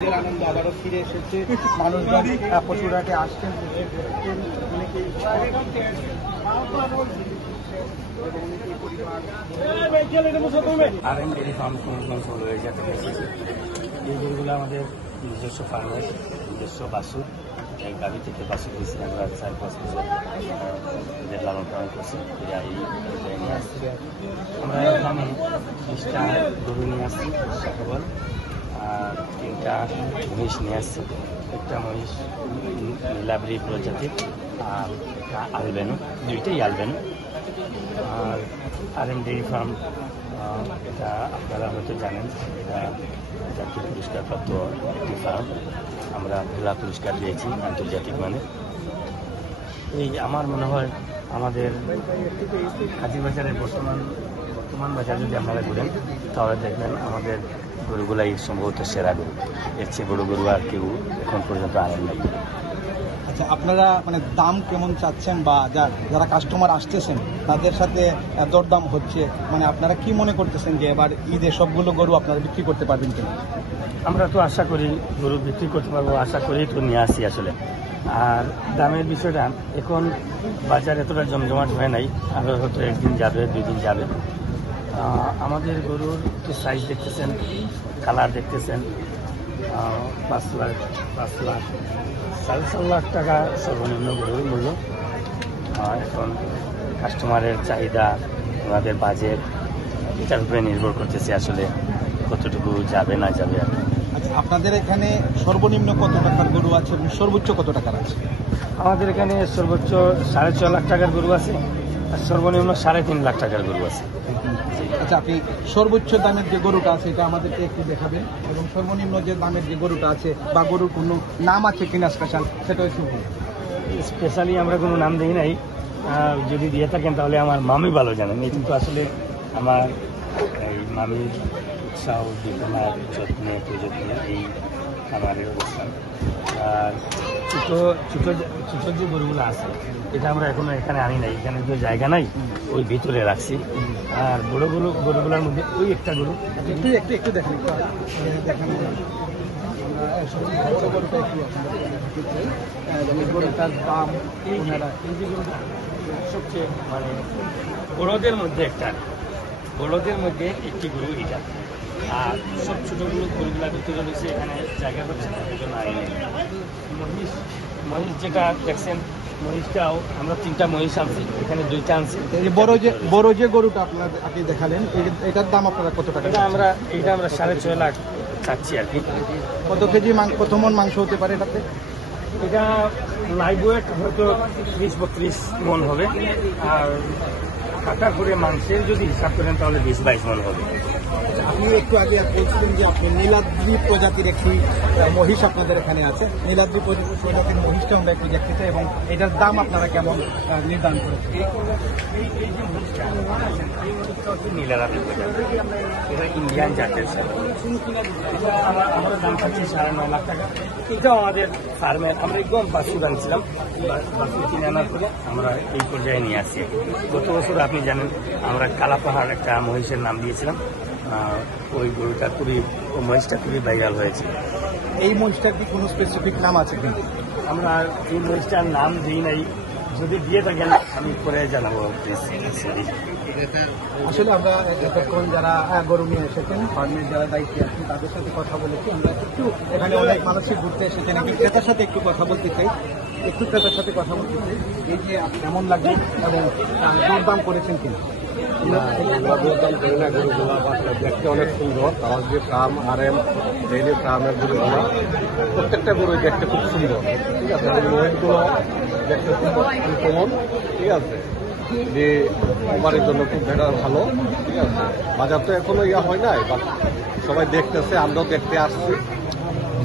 আনন্দ আবারও ফিরে এসেছে। মানুষজন প্রচুর হাটে আসছেন, এই গরুগুলো আমাদের নিজস্ব ফার্মের নিজস্ব বাছুর, এক গাড়ি থেকে বাছুর দিয়েছি আমরা 4-5 বছর লালন পালন করছি। নিয়ে আসছি আমরা এখানে 20টা গরু নিয়ে আসছি সকল, আর 3টা মহিষ নিয়ে আসছি। একটা মহিষ নীলাদ্রি প্রজাতির আর একটা আলবেনো, 2টাই আলবেনো। আর RM ডেইরি ফার্ম, এটা আপনারা হয়তো জানেন, এটা জাতীয় পুরস্কারপ্রাপ্ত একটি ফার্ম। আমরা জেলা পুরস্কার পেয়েছি আন্তর্জাতিক মানে। এই আমার মনে হয় আমাদের কাজীবাজারের বর্তমান বাজার যদি আপনারা ঘুরেন তাহলে দেখবেন আমাদের গরুগুলাই সম্ভবত সেরা গরু। এর চেয়ে বড় গরু আর কেউ এখন পর্যন্ত আনেন নাই। আচ্ছা, আপনারা মানে দাম কেমন চাচ্ছেন, বা যারা কাস্টমার আসতেছেন তাদের সাথে দরদাম হচ্ছে, মানে আপনারা কি মনে করতেছেন যে এবার ঈদে সবগুলো গরু আপনারা বিক্রি করতে পারবেন কিনা? আমরা তো আশা করি গরু বিক্রি করতে পারবো, আশা করেই তো নিয়ে আসি আসলে। আর দামের বিষয়টা এখন বাজার এতটা জমজমাট হয় নাই, আরও হয়তো 1 দিন যাবে 2 দিন যাবে। আমাদের গরুর সাইজ দেখতেছেন, কালার দেখতেছেন, 5 লাখ 4.5 লাখ টাকা সর্বনিম্ন গরুর মূল্য। এখন কাস্টমারের চাহিদা, ওনাদের বাজেট, এটার উপরে নির্ভর করতেছে আসলে কতটুকু যাবে না যাবে। আচ্ছা, আপনাদের এখানে সর্বনিম্ন কত টাকার গরু আছে এবং সর্বোচ্চ কত টাকার আছে? আমাদের এখানে সর্বোচ্চ 6.5 লাখ টাকার গরু আছে, আর সর্বনিম্ন 3.5 লাখ টাকার গরু আছে। আচ্ছা, আপনি সর্বোচ্চ দামের যে গরুটা আছে এটা আমাদেরকে একটু দেখাবেন, এবং সর্বনিম্ন যে দামের যে গরুটা আছে বা গরুর কোনো নাম আছে কিনা স্পেশাল, সেটা একটু বলুন। স্পেশালি আমরা কোনো নাম দিই নাই, যদি দিয়ে থাকেন তাহলে আমার মামি ভালো জানেন। এই কিন্তু আসলে আমার এই মামির উৎসাহ দীপনার যত্নে প্রযত্নে এই খামারের অবস্থান। আর ছোটো যে গরুগুলো আছে এটা আমরা এখনো এখানে আনি নাই, এখানে তো জায়গা নাই, ওই ভিতরে রাখছি। আর বড় গরুগুলোর মধ্যে ওই একটা গরু একটু দেখেন, গরুটার দাম এই যে গরুটা সবচেয়ে মানে বড়দের মধ্যে একটি গরু এটা। আর সব ছোটগুলো গরুগুলা ভিতরে রয়েছে, এখানে জায়গা হচ্ছে না, এই জন্য আইনি। মহিষ যেটা দেখছেন, মহিষটাও আমরা 3টা মহিষ আনছি, এখানে 2টা আনছি। বড় যে গরুটা আপনি দেখালেন, এটার দাম আপনারা কত টাকা? এটা আমরা 6.5 লাখ চাচ্ছি আর কি। কত কেজি কত মন মাংস হতে পারে এটাতে? এটা লাইভ ওয়েট হয়তো 30-32 মন হবে, আর কাটার করে মাংসের যদি হিসাব করেন তাহলে 20-22 মন হবে। আপনি একটু আগে বলছিলেন যে আপনি নীলাদ্রি প্রজাতির একটি মহিষ আপনাদের এখানে আছে। নীলাদ্রি প্রজাতির মহিষটা আমরা একটু দেখতে চাই, এবং এটার দাম আপনারা কেমন নির্ধারণ করেছেন? নীলাদ্রি প্রজাতি, এটা ইন্ডিয়ান জাতের ছেলে। আমরা দাম পাচ্ছি 9.5 লাখ টাকা। এটাও আমাদের ফার্মের, আমরা একদম বাছুর আনছিলাম, বাছুর কিনে আনার পরে আমরা এই পর্যায়ে নিয়ে আসছি। গত বছর আপনি জানেন আমরা কালাপাহাড় একটা মহিষের নাম দিয়েছিলাম, ওই মহিষটা খুবই ভাইরাল হয়েছে। এই মহিষটার কি কোনো স্পেসিফিক নাম আছে কিন্তু? আমরা এই মহিষটার নাম দিই নাই, যদি দিয়ে থাকেন আমি পরে জানাবো। আসলে আমরা এতক্ষণ যারা গরু নিয়ে এসেছেন, ফার্মের যারা দায়িত্বে আছেন তাদের সাথে কথা বলেছি। আমরা একটু এখানে অনেক মানুষই ঘুরতে এসেছেন, ক্রেতার সাথে একটু কথা বলতে চাই। এই যে কেমন লাগবে এবং দরদাম করেছেন কিনা? আমরা দরদাম করি না, গরুগুলো দেখতে অনেক সুন্দর। আমার যে ফার্ম RM ডেইলি ফার্মের গরুগুলো, প্রত্যেকটা গরু দেখতে খুব সুন্দর, ঠিক আছে। মহিষগুলো দেখতে খুব কমন, ঠিক আছে, যে কোরবানির জন্য খুব ভালো, ঠিক আছে। বাজার তো এখনো হয় নাই, সবাই দেখতেছে, আমরাও দেখতে আসছি।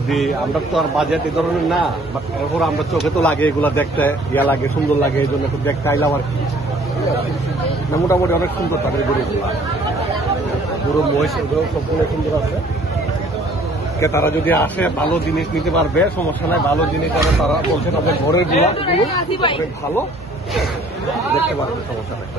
যে আমরা তো আর বাজেট এই ধরনের না, বাট এরপর আমরা চোখে তো লাগে এগুলো দেখতে, লাগে, সুন্দর লাগে, এই জন্য খুব দেখতে আইলাম আর কি। মোটামুটি অনেক সুন্দর তাদের গরু মহিষ এগুলো সবগুলো সুন্দর আছে। তারা যদি আসে ভালো জিনিস নিতে পারবে, সমস্যা নাই। ভালো জিনিস তারা বলছে তাদের ঘরের গুলা এগুলো অনেক ভালো, দেখতে পারবে, সমস্যা নেই।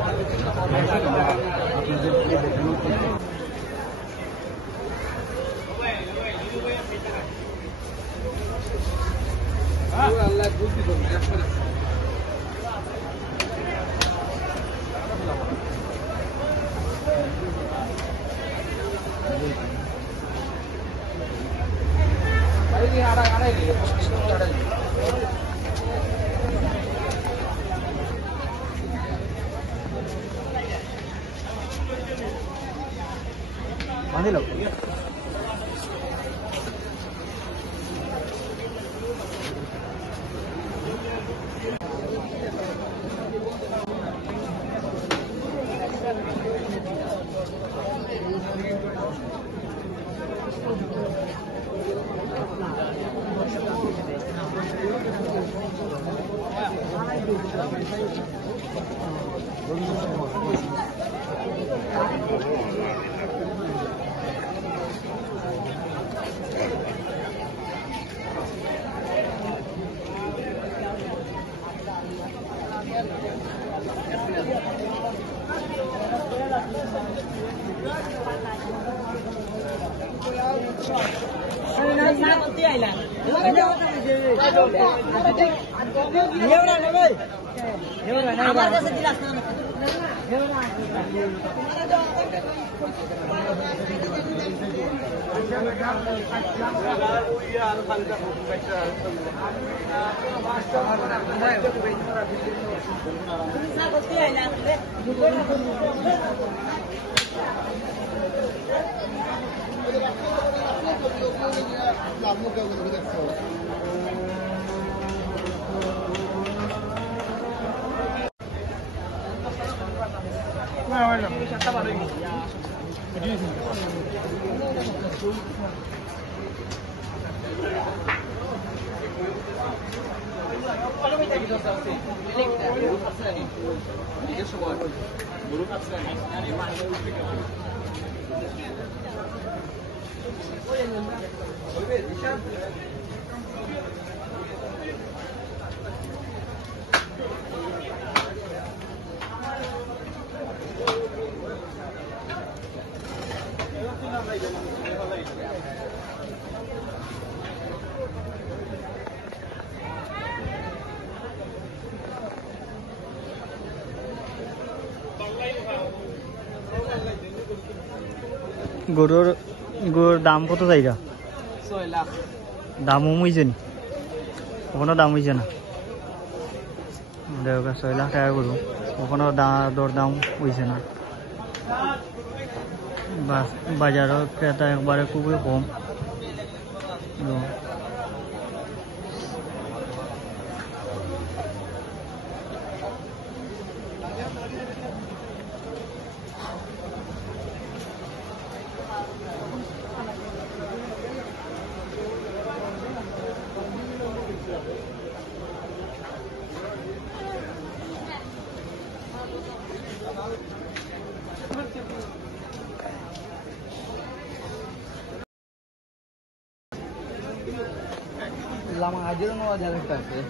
বাঁধিল গরুর দাম কত জায়গা? 6 লাখ। দামও হয়েছে নি? ওখানে দাম হয়েছে না? 6 লাখ টাকা গরু, ওখানে দরদাম হয়েছে না। বাজারও ক্রেতা একবারে খুবই কম। Lama aja no ada yang pakai.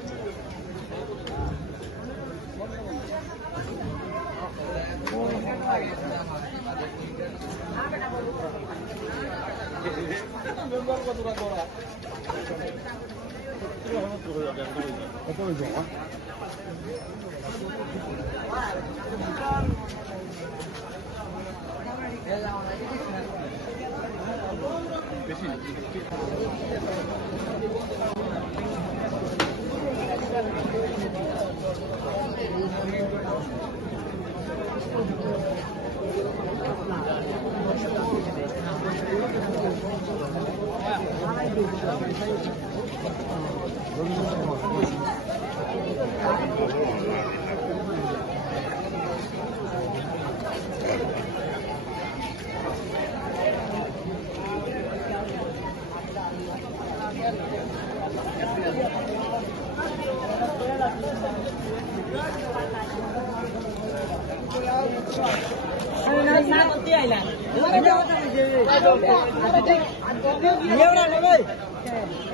Ini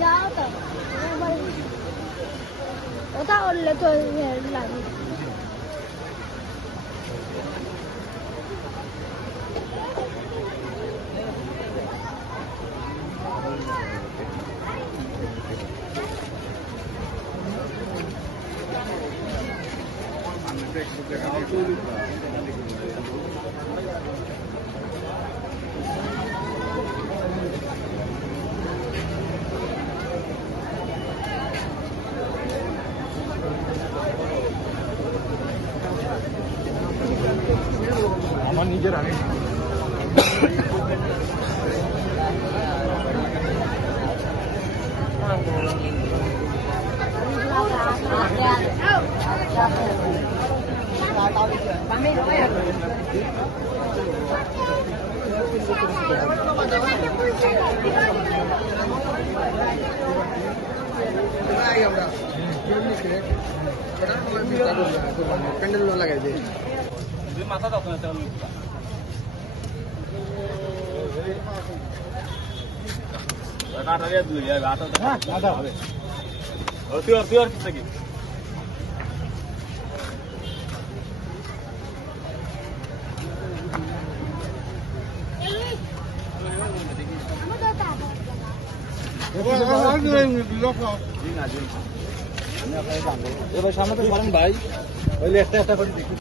যাও তো ওটা করলে তো লাগে আমার নিজের আগে প্যান্ডেল লাগাই দিই মাথা দাও এবার সামনে তো করেন ভাই, ওইলে একটা করে দেখি।